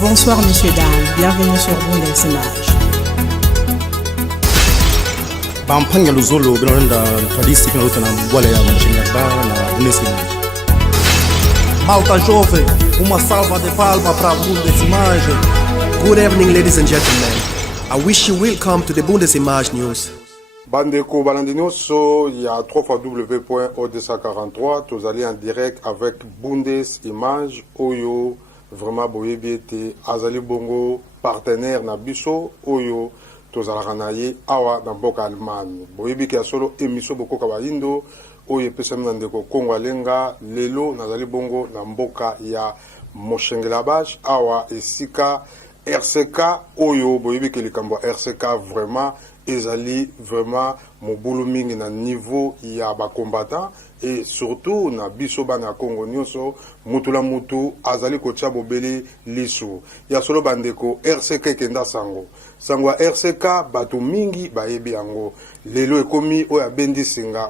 Bonsoir messieurs, dames, bienvenue sur Bundesimage. Bampanga luzolo binonda tradisi kinauta na mbwale ya mshinyaba na Bundesimage. Malta jovem, uma salva de palmas para a Bundesimage. Good evening ladies and gentlemen. I wish you welcome to the Bundesimage News. Bandeko Balandinoso, il y a www.od143, tous allez en direct avec Bundesimage, Oyo, vraiment Boyebiete, Azali Bongo, partenaire Nabiso, Oyo, tous allez ranaye, Awa, dans Boka Allemagne. Boyebi qui a solo émission Boko Kabalindo, Oyo Pesem Nandeko Kongo Alenga, Lelo, Nazali Bongo, Namboka, ya Moshengelabach, Awa, Esika, RCK, Oyo, Boyebi qui est le Kambo RCK, vraiment, ezali vraiment mobulu mingi na niveau ya ba combattant et surtout na biso bana Congo nyonso mutula mutu azali ko tshabo beli lisu ya solo bandeko RCK kenda sango RCK batu mingi bayebi yango lelo ekomi oya bendi singa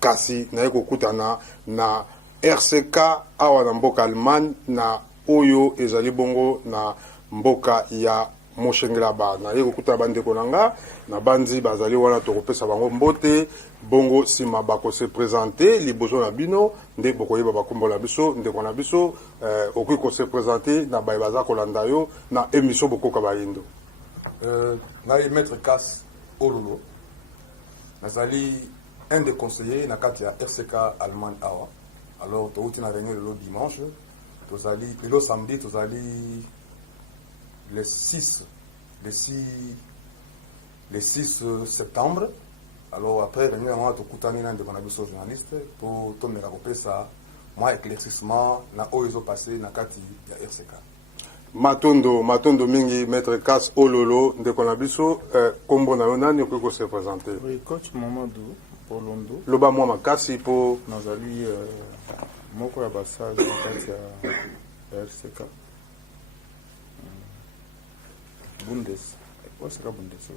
kasi na yeko kutana na RCK awa na mboka Allemagne na oyo ezali bongo na mboka ya Moshengelaba na yeko kuta bandeko nanga na banzi bazali wana tokopesa bango mbote bongo sima bako se présenter liboso na bino nde boko yeba bakombola biso ndeko na biso okoki ko se présenter na baye baza kolanda yo na émission boko kabayindo ngai maître Casse Ololo nazali un des conseillers na kati ya RCK Allemagne awa alors touti na réunion le dimanche tozali le samedi tozali le 6 septembre. Alors après, nous avons tout un journaliste pour tourner la ça, moi éclaircissement na oizo passé na kati ya RCK. Matondo mingi maître Casse Ololo de konabiso kombo na yona ni ko se présenter. Oui, coach Mamadou Polondo. Loba moi makasi po nazali moko ya basage na kati ya RCK. Bundes. What's the Bundes?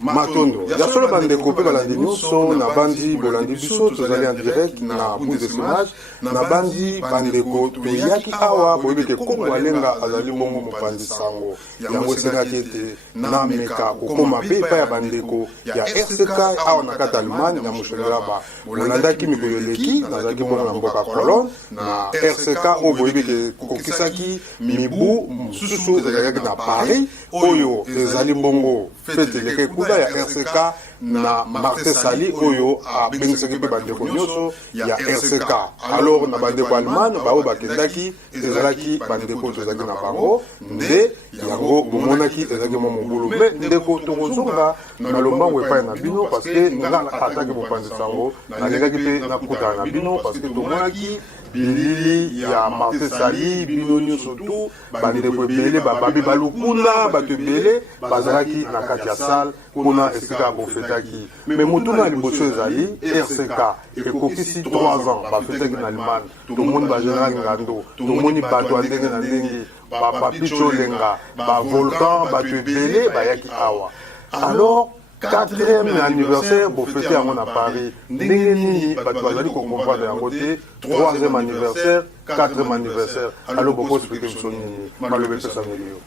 Matondo ya solo bandeko pe balandi nyonso na bandi bolandi biso tozali en direct na Bundesimage na bandi bandeko toyaki awa boyebi ke Kongo alenga azali mongo mopanzi sango yango esengaki ete na meka kokoma pe epai ya bandeko ya RCK awa na kati Allemagne na Moshengelaba bolandaki mikolo eleki nazalaki bongo na mboka Cologne na RCK oyo boyebi ke kokisaki mibu mosusu ezalaki na Paris oyo ezali bongo fete eleki kuba ya RCK na Martin Sali oyo a bengisaki pe bandeko nyonso ya RCK alors na bandeko Allemagne bao bakendaki ezalaki bandeko tozalaki na bango nde yango bomonaki ezalaki mo mobulu me ndeko tokozonga na lombango epai na bino parce que nga ataki bopanzi sango nalingaki pe nakutana na bino parce que tomonaki bilili ya Martin Sali bino nyonso tu bandeko ebele bababi balukuna bato ebele bazalaki na kati ya salle kuna esika bofetaki mais mutuna liboso ezali RCK ekokisi 3 ans bafetaki na Allemagne tomoni bagénéral Ngando tomoni bato ya ndenge na ndenge bapapicho lenga bavolcan bato ebele bayaki awa alors 4e anniversaire pour fêter à mon Paris. Ndengeni bato bazali ko comprendre yango te 3e anniversaire, 4e anniversaire. Alors beaucoup expliquer sur nini malobe pesa melio.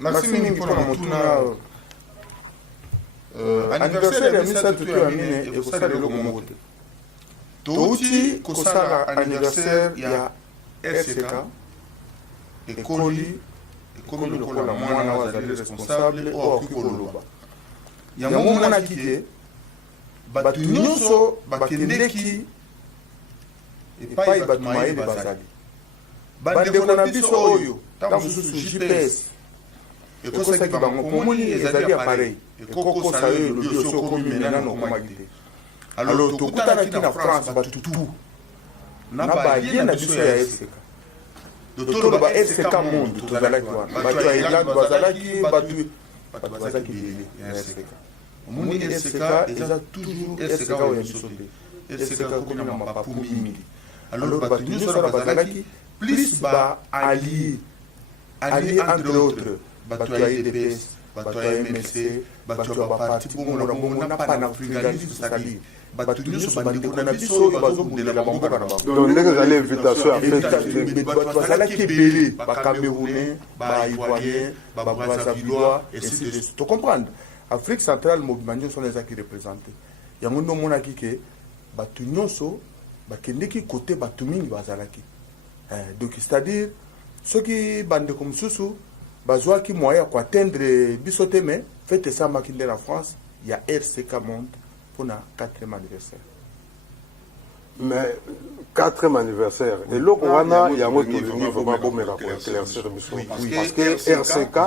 Merci mingi pour motuna anniversaire ya misa tutu ya mine ekosala lelo momote. Touti kosala anniversaire ya RCK ekoli lokola mwana wazali responsable o akikoloba. Yango monaki te bato nyonso bakendeki epai bato mayele bazali bandeko na biso oyo ntango mosusu GPS ekosaki bango komoni ezali appareil ekokosa oyo elobi oso okomi mena nano okomaki te alors tokutanaki na France bato tu na baye na biso ya RCK toloba ba RCK monde tozalaki wana bato ya Irlande bazalaki bato bazalaki bilili ya RCK omoni RCK eza toujours RCK oyo biso te RCK komi na mapapu mingi alors bato nyonso wana bazalaki plus ba allié entre autres bato ya UDPS bato ya MLC bato ya baparti bongo na bongo na panafricanisme c'est-à-dire bato nyonso bandeko na biso oyo bazobundela bamboka na bango donc ndenge ezali invitation ya fete bato bazalaki ebele bacamerounais baivoirien babrazavillois ainsi de suite tocomprendre Afrique centrale mobima nyonso wana ezalaki représente yango nde omonaki ke bato nyonso bakendeki kote bato mingi bazalaki donc c'est-à-dire soki bandeko mosusu bazwaki moyen ya koatteindre biso te me fete esamaki nde na France ya RCK Monde mpona 4e anniversaire mais 4e anniversaire eloko wana yango tolingi vraiment bomeka koéclaircir biso parce que RCK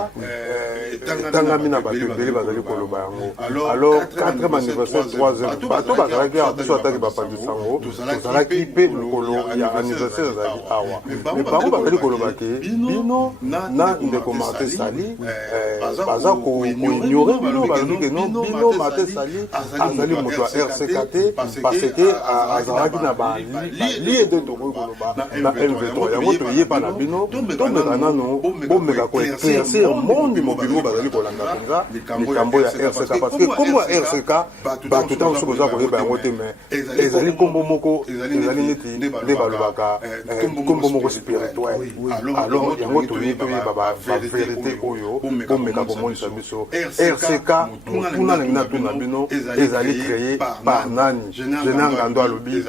etangami na bato ebele bazali koloba yango alors 4e anniversaire 3e bato bazalaki awa biso ataki bapandisa yango tozalaki mpe mokolo ya anniversaire ezalaki awa mais bango bazali koloba ke bino na ndeko Martin Sali baza koignore bino balobi ke non bino Martin Sali azali moto ya RCK te parce que azalaki na balie de tokoki koloba na M23 yango toyepa na bino tomeka nano bomeka koéclaircir monde mobimo bazali kolanda mpenza likambo ya RCK parce que kombo ya RCK bato ntango soki oza koyeba yango te mais ezali kombo moko ezali neti nde balobaka kombo moko spirituel alors yango toyeba bavérité oyo bomeka komonisa biso RCK motuna ndenge natuna bino ezali créé par nani Général Ngando alobi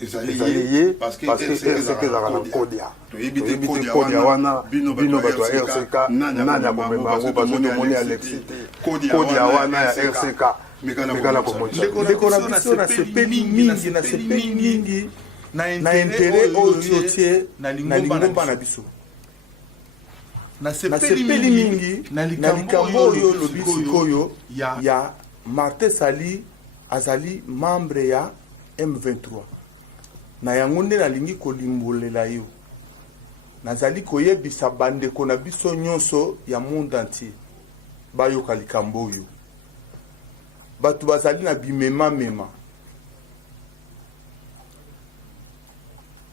ezali ye parce que RCK ezalaka na kodia toyebi te kodia wana bino bato ya RCK nani akomema yango parce que tomoni Alexis te kodia wana ya RCK mekala komonisa ndeko na biso na sepeli mingi na intere oyo tie na lingomba na biso na sepeli mingi na likambo oyo lobi sikoyo ya Martin Sali azali membre ya M23 na yango nde nalingi kolimbolela yo nazali koyebisa bandeko na biso nyonso ya monde entier bayoka likambo oyo bato bazali na bimemamema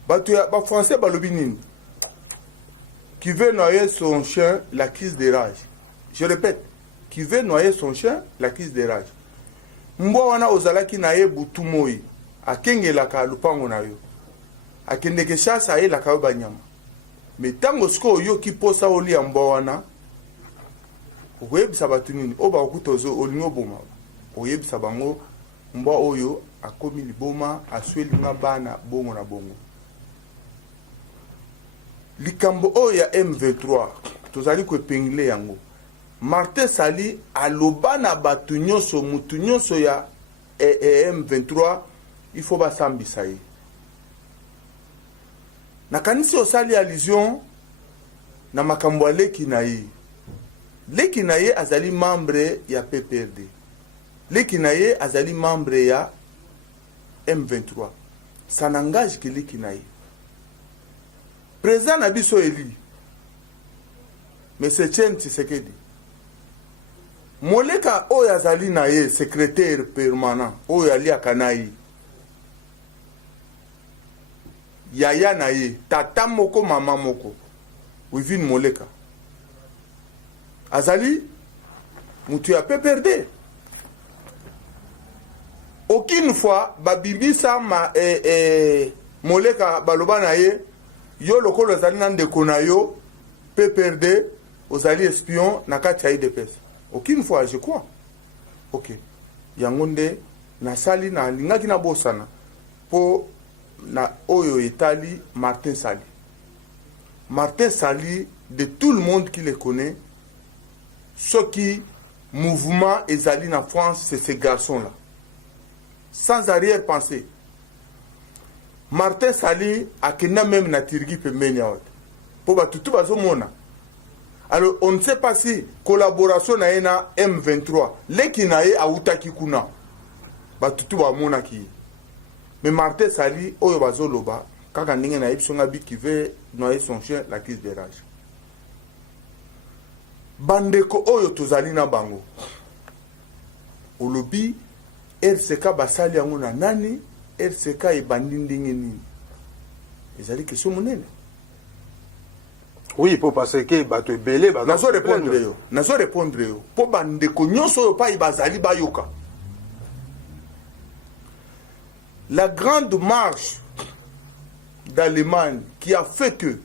bato ya bafrançais balobi nini qui veut noyer son chien l'accuse de rage je répète qui veut noyer son chien l'accuse de rage mbwa wana ozalaki na ye butu moi akengelaka lupango na yo akendeke shasa ayelaka yo banyama me ntango siko oyoki posa olia mbwa wana okoyebisa bato nini oyo bakokuta olingi oboma oyebisa bango mbwa oyo akomi liboma aswelinga bana bongo na bongo likambo oyo ya M23 tozali koepengile yango Martin Sali aloba na bato nyonso mutu nyonso ya M23 il faut basambisa ye nakanisi osali allusion na makambo ya leki na ye azali membre ya PPRD leki na ye azali membre ya M23 ça n'engage que leki na ye président na biso eli Monsieur Chen Tshisekedi moleka oyo azali na ye secrétaire permanent oyo aliaka na ye yaya na ye tata moko mama moko Wivine Moleka azali mutu ya PPRD aucune fois babibisa Moleka baloba na ye yo lokolo azali na ndeko na yo PPRD ozali espion na kati ya IDPS aucune fois je crois ok yango nde nasali na lingaki na bosana po na oyo etali Martin Sali de tout le monde qui le connaît ce qui mouvement ezali na France c'est ces garçons là sans arrière-pensée Martin Sali akenda même na tirgi pembeni ya watu po batutu bazomona. Alors on ne sait pas si collaboration na ena M23 leki na ye autaki kuna batutu bamona ki mais Martin Sali oyo bazoloba kaka ndenge na yebisonga bi qui veut noyer son chien la crise de rage bandeko oyo tozali na bango olobi RCK basali yango na nani RCK ebandi ndenge nini ezali question monene Oui, pour passer que bato belé ba nazo répondre yo po bandeko nyonso oyo pa bazali bayoka. La grande marche d'Allemagne qui a fait que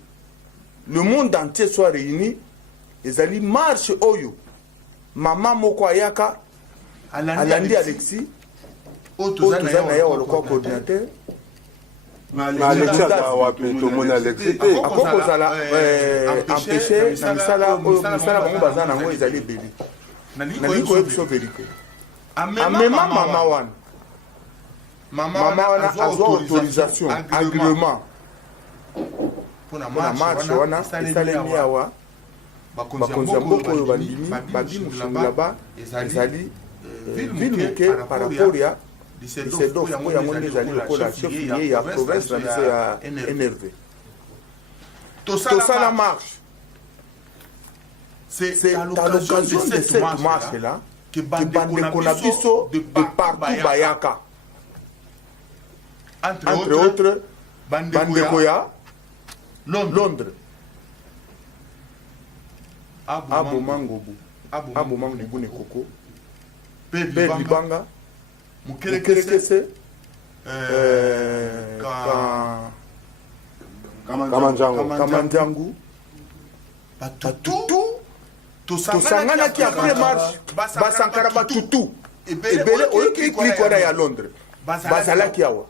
le monde entier soit réuni, ezali marche oyo mama moko ayaka alandi Alexis oyo toza na ye olokwa coordinateur Alexis azawapi tomoni Alexis te akokozala empêché na misala bango baza nango ezali ebele nalingi koyeba biso verite amema mama wana azwa autorisation agrément mpona marche wana esalemi awa bakonzi ya mboka oyo bandimi babi mosungula ba ezali ville moke par rapport ya Düsseldorf mpo yango nde ezali lokola chef-lieu ya province na biso ya NRV. Tosala marche. C'est à l'occasion de cette marche-là que bandeko na biso de partout bayaka. Entre autres, bandeko ya Londres. Abomangobu Nekoko. Père Libanga. Mukerekese. Kamanjangu. Batutu. Tosanganaki après marche. Basankara batutu. Ebele oyoki klik wana ya Londres. Bazalaki awa.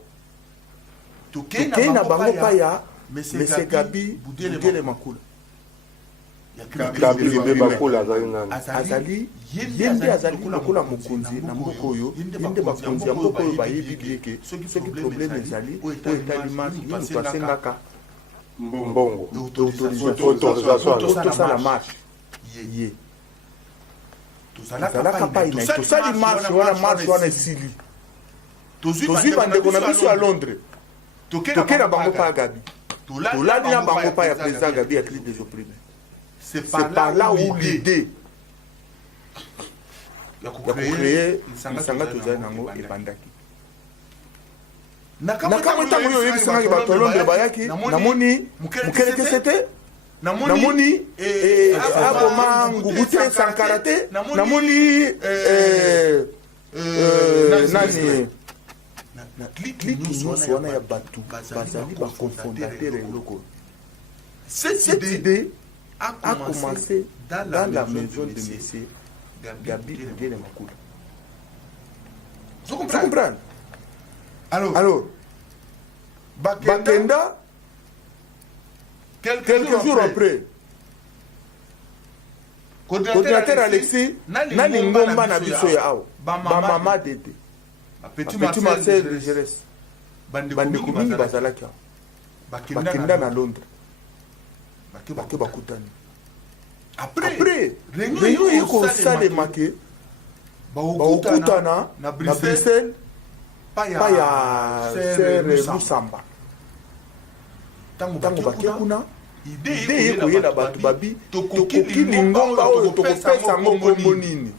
Tokei na bango pa ya Mese Gabi Budele Makula. Gabi Makula azali yende azali lokola mokonzi na mboka oyo yende bakonzi ya mboka oyo bayebi bieke soki problème ezali oyo etali marche nini twasengaka mbongo tosala marche ye tozalaka pai na tosali marche wana esili tozwi bandeko na biso ya Londres toke na bango pa ya Gabi tolali na bango pa ya président Gabi ya crise des opprimés. C'est par là où l'idée ya kucreye lisanga tozali nango ebandaki. Nakamwe ntango oyo oyebisangaki bato ya Londres bayaki namoni mukerekese te namoni aboma ngubu te Sankara te namoni nani kliki nyonso wana ya bato bazali baconfondateur eloko. Cette idée a commencé dans la maison de M. Gabi Budele Makula. Vous comprenez? Alors, Bakenda, quelques jours après, coordinateur Alexis, nani ngomba na biso ya awa, bamama dede, petit Marcel de Jerez, bandeko mingi bazalaki awa, bakenda na Londres. Après, réunion ekosalema ke baokutana na Bruxelles pa ya Sere Musamba. Tango bakie kuna ide ekoyela bato babi tokoki lingomba oyo tokopesa yango nkombo nini.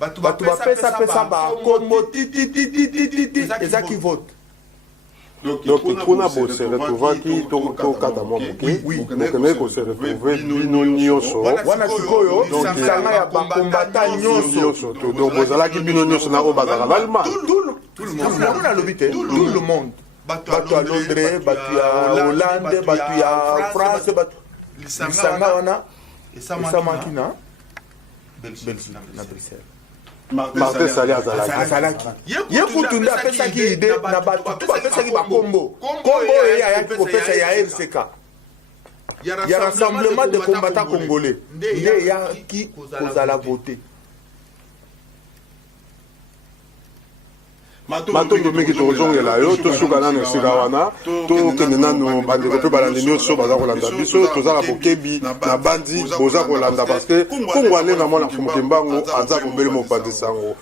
Bato bapesa bakombo tititititi ezaki vote. Donc kuna bo se retrouvaki to kata mo moke mokene ko se retrouver bino nyonso wana sikoyo sanga ya bakombata nyonso donc bozalaki bino nyonso na o bazala l'Allemagne tout le monde bato ya Londres bato ya Hollande bato ya France bato sanga wana esamaki na Belgique na Bruxelles. Martin Sali azalaki ye kutu nde apesaki ide na bato tu bapesaki bakombo oyo ye ayaki kopesa ya RCK ya rassemblement de combattants congolais nde eyaki kozala vote. matondo mingi tozongela yo tosuka nano esika wana tokende nano bandeko mpe balandi nyonso baza kolanda biso tozala bokebi na bandi boza kolanda parce kongo alenga mwana fumuke mbango aza kobeli mopandisa yango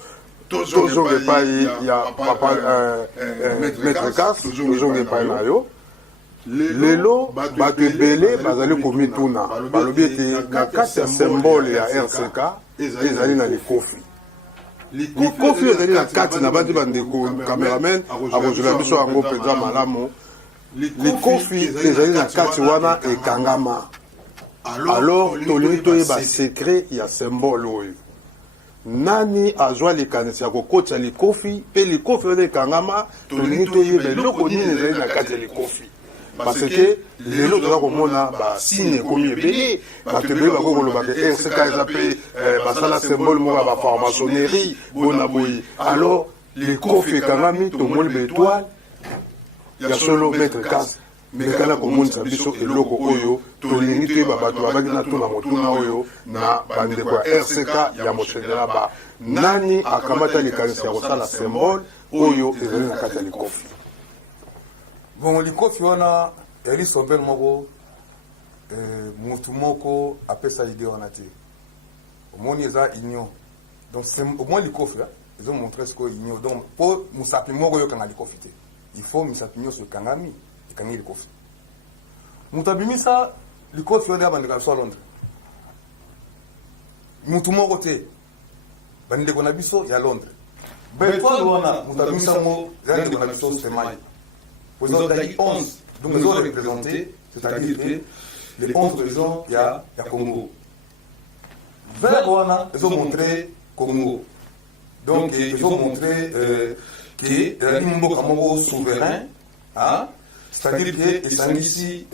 tozonga epai ya papa maître Kas tozonga epai na yo lelo bato ebele bazali komituna balobi ete na kati ya symbole ya RCK ezali na likofi likofi ezali na kati na bandi bandeko cameraman akozwela biso yango mpenza malamu likofi ezali na kati wana ekangama. Alors tolingi toyeba secret ya symbole oyo nani azwa likanisi ya kokotisa likofi mpe likofi oyo ekangama tolingi toyeba eloko nini ezali na kati ya likofi parce que lelo toza komona basine ekomi ebele bato ebele bakoki kolobaka RCK eza mpe basala symbole moko ya baformationnerie bona boye. Alors likofi ekangami tomoni baétoile ya solo maître Kass mekana komonisa biso eloko oyo tolingi toyeba bato babaki na tuna motuna oyo na bandeko ya RCK ya moshenela nani akamata likanisi ya kosala symbole oyo ezali na kati ya likofi. Bon, likofi wana eli sombele moko mutu moko apesa idée wana te omoni eza union donc c'est au moins likofi ils ont montré ce que union donc pour musapi moko yokanga likofi te il faut musapi nyonso ekangami ekangi likofi mutu abimisa likofi wana bandeko biso Londres mutu moko te bandeko na biso ya Londres bétoile wana mutu abimisa mo bandeko na biso Semaï. Vous avez 11, donc ils ont représenté, c'est-à-dire que les 11 régions, il y a Congo. Vers Wana, ils ont montré Congo. Donc ils ont montré que la ligne Mokamoko souverain, c'est-à-dire qu'ils sont ici,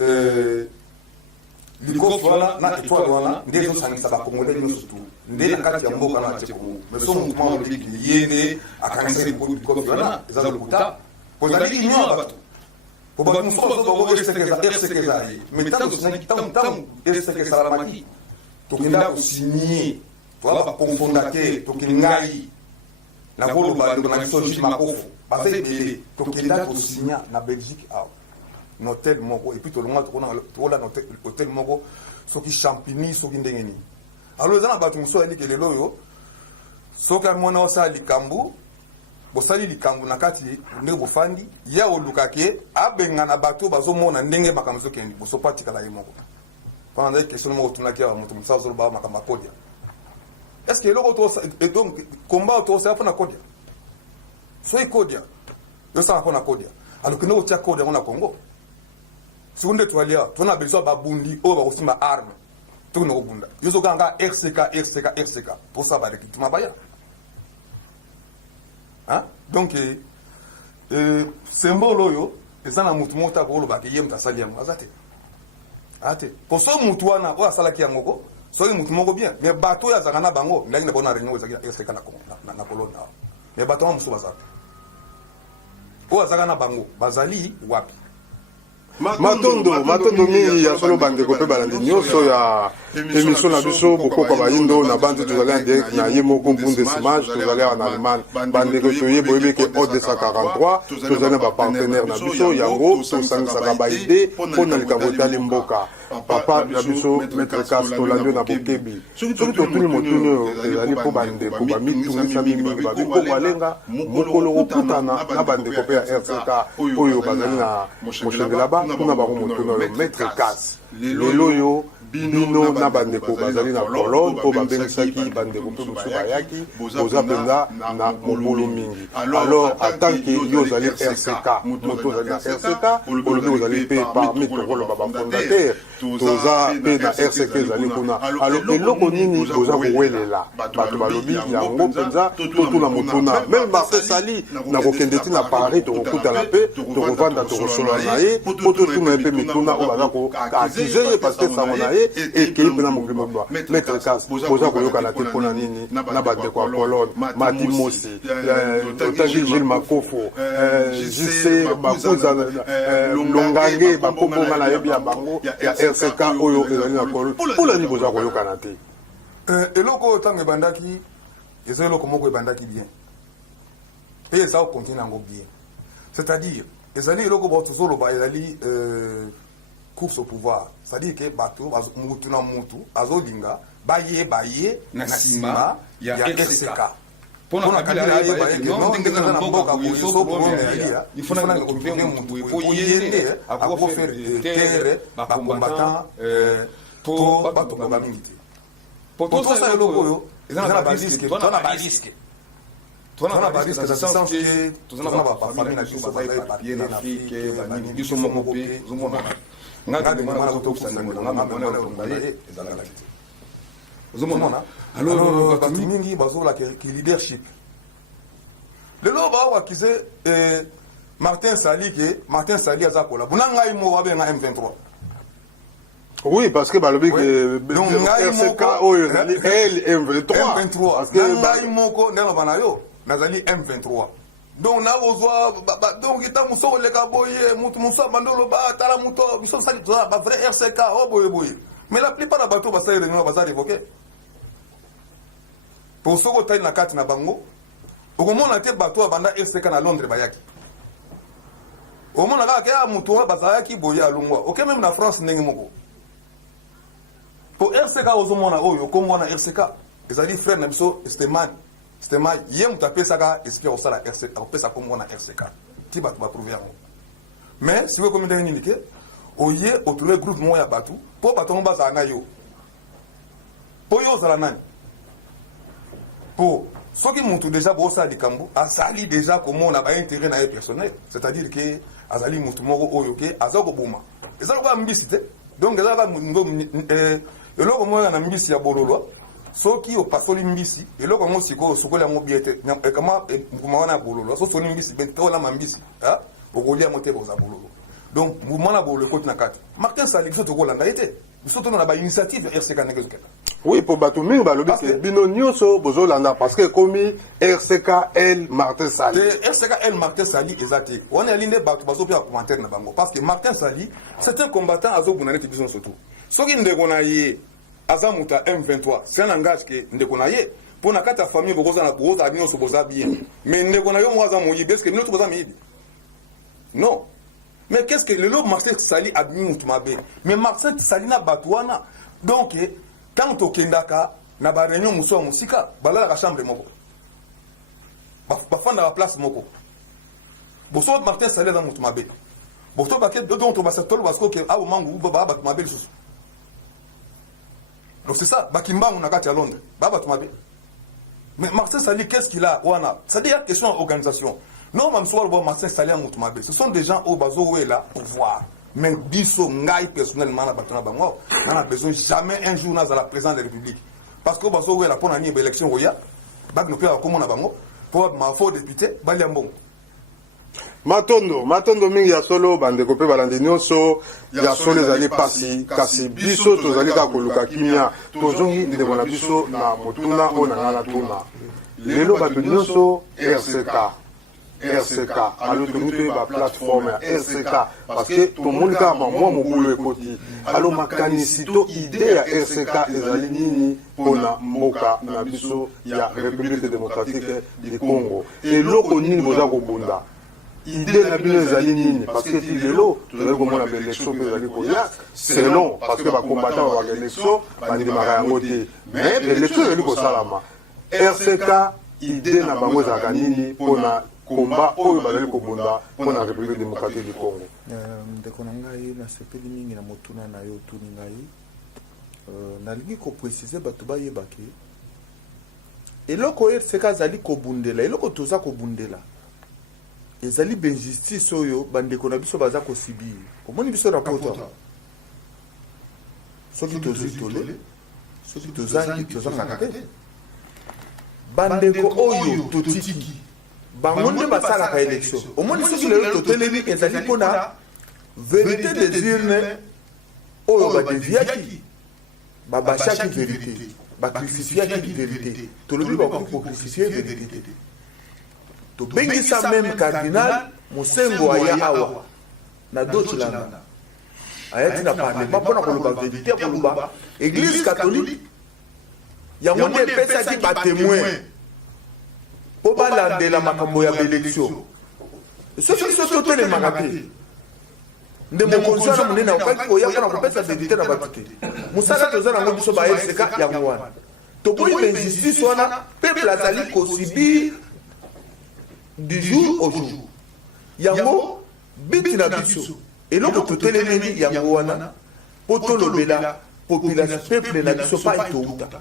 l'Ikof Wana, na étoile Wana, des autres sont ça Congolais, nous surtout. Des la carte Yambo Kana Tcheko. Mais son mouvement de Yéné, à Kansé, l'Ikof Wana, ils ont le Kouta. Vous avez dit non à Batou. Pour que nous soyons RCK, mais tant que RCK Salamaki, Tokinda ou signé, voilà, pour fondateur, Tokingai, la volo de l'organisation Makofo, parce que Tokinda ou signé na Belgique, l'hôtel Moko, et puis tout le monde, on a l'hôtel Moko, ce qui champigny, ce qui ndengeni. Alors, les gens battu Mousso dit que les loyaux, ce qui a mon osa Likambu, bosali likambu na kati ndenge bofandi ya olukake abenga na bato bazomona ndenge makamzo kendi bosopatika la yemoko pendant que question mo tunaki ya mutu msazo ba makamba kodia est-ce que loko to et donc combat to ça na kodia so ikodia yo ça na kodia alors que no tia kodia na Congo seconde toalia tona besoin ba bundi o ba kosima arme to no bunda yo zo ganga RCK pour ça ba recrutement baya. Hein? Donc, symbole oyo, eza na mutu mota ko loba ke yem tasali yango azate. Ate. Pour so mutu wana o asala ki yango, so mutu moko bien, mais bato ya zakana bango, ndenge bona réunion ezaki RCK na kolona. Mais bato musu bazali. O azakana bango, bazali wapi? matondo mingi ya solo bandeko mpe balandi nyonso ya émission na biso bokoka bayindo na bandi tozali en direct na ye moko Bundesimage tozali awa na Allemagne bandeko toyeba oyebi ke O243 tozali na bapartenaire na biso yango tosangisaka baide mpo na likambo etali mboka papa ya biso maître Kass tolandi na bokebi soki totuni motuni oyo ezali mpo bandeko bamitungisa mingi babi mpo balenga mokolo kokutana na bandeko mpe ya RCK oyo bazali na moshengelaba kuna bango motuni oyo maître Kass lelo oyo bino na bandeko bazali na Pologne mpo babengisaki bandeko mpe mosusu bayaki boza mpenza na mobulu mingi alors atanke yo ozali RCK moto ozali na RCK olobi ozali mpe parmi tokoloba bafondateur toza mpe na RCK ezali kuna alors eloko nini toza kowelela bato balobi yango mpenza totuna motuna meme marse sali na kokende ti na Paris tokokutana mpe tokovanda tokosolola na ye mpo totuna ye mpe mituna oyo baza koatize ye parce que sango na ye ekei mpe na mokili mobwa maître Kass boza koyokana te mpona nini na bandeko ya Pologne Madi Mosi otangi Gilles Makofo JC bakuza longange bakombonga na yebi ya bango ya RCK oyo ezali na Pologne mpona nini boza koyokana te eloko oyo ntango ebandaki eza eloko moko ebandaki bien mpe eza okontinue yango bien c'est-à-dire ezali eloko bo tozoloba ezali course au pouvoir, c'est-à-dire que bato mutu na mutu azolinga baye na sima ya RCK pona kabila ye baye non ndenge na mboka ko so pour ya il faut na ko bien mutu il faut yende à quoi faire terre ba combattant pour bato ba mingi pour tout ça logo yo ezana ba risque tozana barisque dans le sens que tozana bafamille na biso bazali papier na afrique banini biso moko mpe ozomona ngaka demana kotokisa ndenge na ngamona otonga ye ezalaka te ozomona alors bato mingi bazolaka leadership lelo bawakize Martin Sali aza kola buna ngai mo wabenga M23. Oui, parce que balobi que RCK M23 parce que ngai moko ndelo bana yo nazali M23. Donc na ozwa donc ita muso leka boye mutu muso bandolo ba tala muto biso sali toza ba vrai RCK o boye. Mais la plupart des bateaux basali réunion bazali évoquer. Pour soko taille na kati na bango. Okomona te bateau banda RCK na Londres bayaki. Au moins, il y a un peu de boye à Longwa. Ok, même la France n'est pas. Pour RCK, aux hommes, comme on a RCK, ils ont dit frère Nemso, c'était mal. Il y a un peu de ça, espère au salaire RCK, on peut ça comme on a RCK. Tu vas prouver. Mais si vous avez commis indiqué, au y est autour du groupe Moya Batu, pour Baton Baza Nayo. Pour yo Zalanan. Pour ceux qui montent déjà pour ça, a sali déjà comment on a intérêt dans les personnels. C'est-à-dire que azali mutu moko oyo ke azako boma ezako ba mbisi te donc ezaka eloko moya na mbisi ya bololo soki opasoli mbisi eloko mo siko sokola mo biete kama kumana bololo so soni mbisi ben tola mbisi ha okolia mote boza bololo donc mumana bololo ko na kati Martin Sali so tokola ngaite biso to na ba initiative RCK nekezokela. Oui, pour Batumir, Bino Nyoso, Bozolanda, parce que comme RCKL Martin Sali. RCKL Martin Sali, exactement. On est liné Batou pour commentaire na bango. Parce que Martin Sali, c'est un combattant à Zobunane qui besoin surtout. Ce qui ne konaye, Azamuta M23, c'est un langage que ne konaye. Pour na kata famille, Bogoza na Bogoza, Nyoso Boza bien. Mais ne konaye, moi, Zamoui, parce que nous, Boza Midi. Non. Mais qu'est-ce que le lot Martin Sali a mis Moutoumabe? Mais Martin Sali n'a Batouana. Donc, quand tu kendaka na ba réunion muso musika balala ka chambre moko ba fanda la place moko boso Martin Sali dans Moutoumabe boso ba ke donc ba setolo parce que a au mangu ba Moutoumabe sous donc c'est ça ba kimbangu na kati à Londres ba Moutoumabe mais Martin Sali qu'est-ce qu'il a wana ça dit question organisation non même soit le Martin Sali à Moutoumabe ce sont des gens au bazo où est là pour voir. Mais biso ngai personnellement na batona bango on a besoin jamais un jour dans la présidence de la République parce que baso ouais la pour une élection roya bag no père comme on a bango pour ma faux député baliambon matondo mingi ya solo bande kopé balande nyonso ya solo ezali pasi kasi biso tozali ka koluka kimia tozongi ndeko na biso na motuna ona ngala tuna lelo bato nyonso RCK alors que nous avons la plateforme RCK parce que tout le monde a moi mon boulot côté alors ma canicito idée à RCK ezali nini pona moka na biso ya République démocratique du Congo et loko nini boza ko bunda idée na bino ezali nini parce que ti lelo tozali komona ba élection pe ezali koya c'est long parce que ba combattant ba élection ba ndimaka yango te mais l'élection ezali kosalama RCK idée na bango ezalaka nini pona combat oyo bazali kobunda pour la République démocratique du Congo. Ndeko na ngai na sepeli mingi na motuna na yo tuni ngai nalingi ko préciser bato bayeba ke eloko RCK azali kobundela eloko toza kobundela ezali benjustice oyo bandeko na biso baza kosibir omoni biso na poto soki tozi tole soki tozangi tozanga te bandeko oyo totiki bango nde basalaka élection omoni soki lelo totelemi ezali mpona vérité des urnes oyo badeviaki babashaki vérité bacrucifiaki vérité tolobi bakoki kocrucifie vérité te tobengisa même cardinal mosengo aya awa na docilanga ayati na parlement mpona koloba vérité ya koloba église catholique yango nde epesaki batémoin po balandela makambo ya baélection soki biso totelemaka te nde mokonzi wana monene akokaki koya mpona kopesa vérité na bato te mosala toza nango biso ba RCK yango wana toboyi bainjustice wana peuple azali kosibir du jour au jour yango biti na biso eloko totelemeli yango wana po tolobela population peuple na biso pa etouta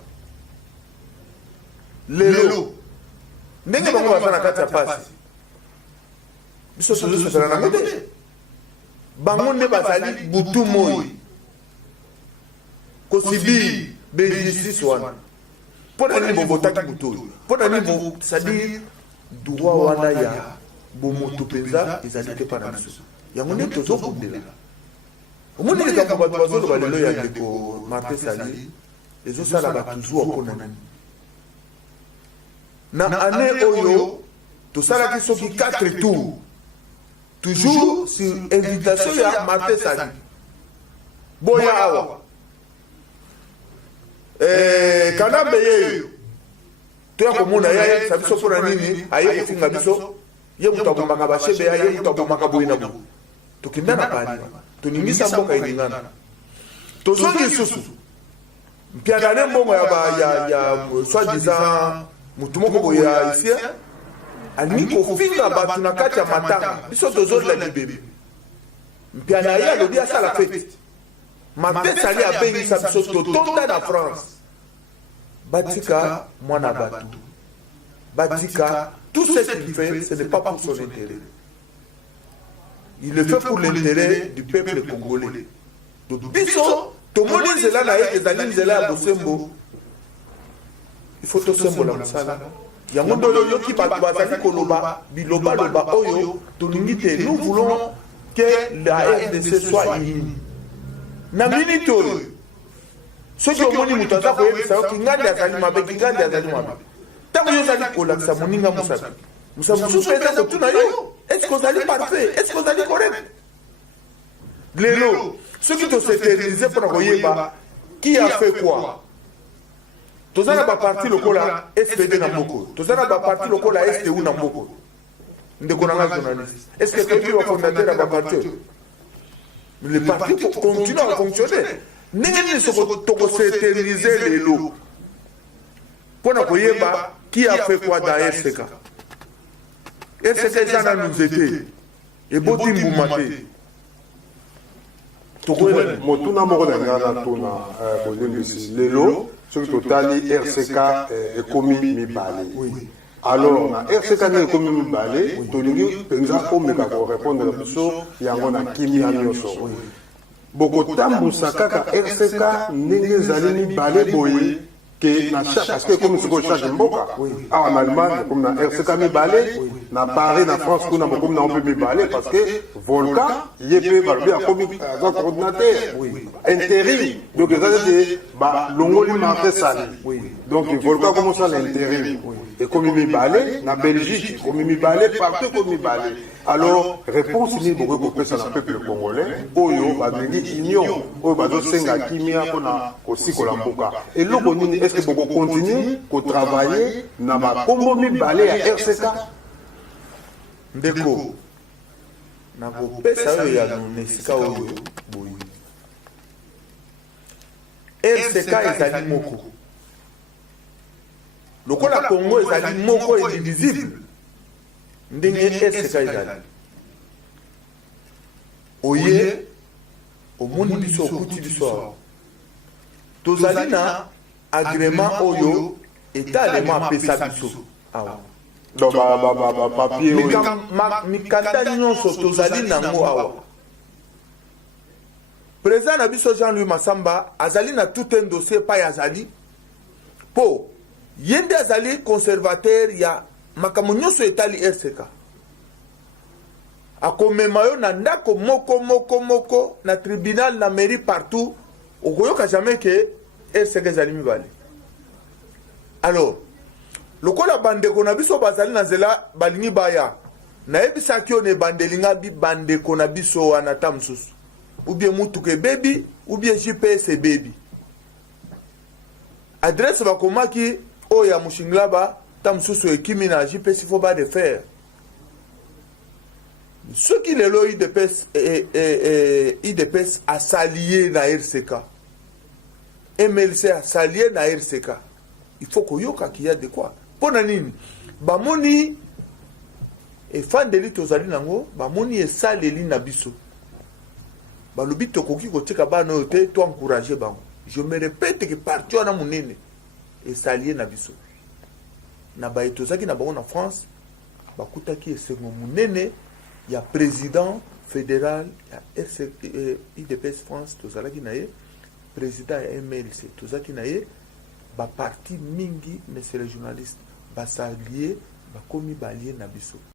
lelo ndenge bango baza na kati ya pasi biso tozosepela nango te bango nde bazali butu moi kosibir bejustice wana mpo na nini bobotaki butu oyo mpo na nini c'est-à-dire droit wana ya bomoto mpenza ezali te mpa na biso yango nde tozobundela omoni likambo bato bazoloba lelo ya ndeko Martin Sali ezosalaka toujours mpo na nini na année oyo tosalaki soki 4 tours toujours sur invitation ya Martin Sali boya awa kanambe yeyo toya komona yayebisa biso mpo na nini aye kofinga biso ye moto abomaka bashebe ya ye moto abomaka boye na boye tokenda na palima toningisa mboka elingana tozongi lisusu mpianane mbongo ya soi-disant mutu moko boye ya isia alingi kofinga bato na kati ya matanga biso tozozela libebe mpiana ye alobi asala fete Martin Sali abengisa biso totonda na France batika mwana bato batika tout ce qu'il fait ce n'est pas pour son intérêt il le fait pour l'intérêt du peuple congolais donc biso tomoni nzela na ye ezali nzela ya bosembo il faut tosembola mosala yango nde oyoki bato bazali koloba bilobaloba oyo tolingi te nous voulons que la RDC soit unie na minute oyo soki omoni moto aza koyebisa yo kingandi azali mabe kingandi azali mabe ntango yo ozali kolakisa moninga mosapi mosusu eza kotuna yo estce ozali parfait estce ozali correct lelo soki toséterize mpona koyeba qui a fait quoi toza na baparti lokola SPD na mboko toza na baparti lokola STU na mboko ndeko na nga journaliste est-ce que toyebi bafondateur ya baparti oyo les partis continuent à fonctionner ndenge nini soko tokoséterize lelo mpona koyeba qui a fait quoi dans RCK RCK eza na nuzete eboti mbuma te motuna moko na nga na tuna bolembisi lelo soki totali RCK ekomi mibale alors na RCK nde ekomi mibale tolingi mpenza omeka korépondre na biso yango na kimia nyonso bokotambusa kaka RCK ndenge ezali mibale boye ke na parce que comme sikoyo chaque mboka awa na Allemagne comme na RCK mibale na Paris na France kuna bokomi na mpe mibale parce que Volcan ye mpe balobi akomi aza coordinateur intérim donc eza te balongoli Martin Sali donc Volcan comme ça l'intérim ekomi mibale na Belgique ekomi mibale partout ekomi mibale alors réponse nini bokoki kopesa na peuple congolais oyo babengi union oyo bazosenga kimia mpona kosikola mboka eloko nini est ce que bokocontinue kotravaille na bakombo mibale ya RCK ndeko nakopesa oyo ya na esika oyo boye RCK ezali moko lokola Congo ezali moko indivisible ndenge RCK ezali oye omoni biso okuti biso awa tozali na agrément oyo etalema apesa biso awa papier mikanda nyonso tozali nango awa président na biso Jean-Louis Massamba azali na tout un dossier epai azali mpo ye nde azali conservateur ya makambo nyonso etali RCK akomema yo na ndako moko na tribunal na mairie partout okoyoka jamais ke RCK ezali mibale alors lokola bandeko na biso bazali na nzela balingi baya nayebisaki yo na ebandelinga bandeko na biso wana ta mosusu ou bien mutuka ebebi ou bien GPS ebebi adresse bakomaki oyo ya mushingilaba ta mosusu ekimi na GPS fo ba de faire soki lelo IDPS asalié na RCK MLC asalié na RCK il faut koyoka qu'il y a de quoi pona nini bamoni efandeli tozali nango bamoni esaleli na biso balobi tokoki kotika bana oyo te to encourager bango je me répète que parti wana munene esalié na biso na baye tozaki na bango na France bakutaki esengo munene ya président fédéral ya IDPS France tozalaki na ye président ya MLC tozalaki na ye baparti mingi, monsieur le journaliste, basalie bakomi balie na biso.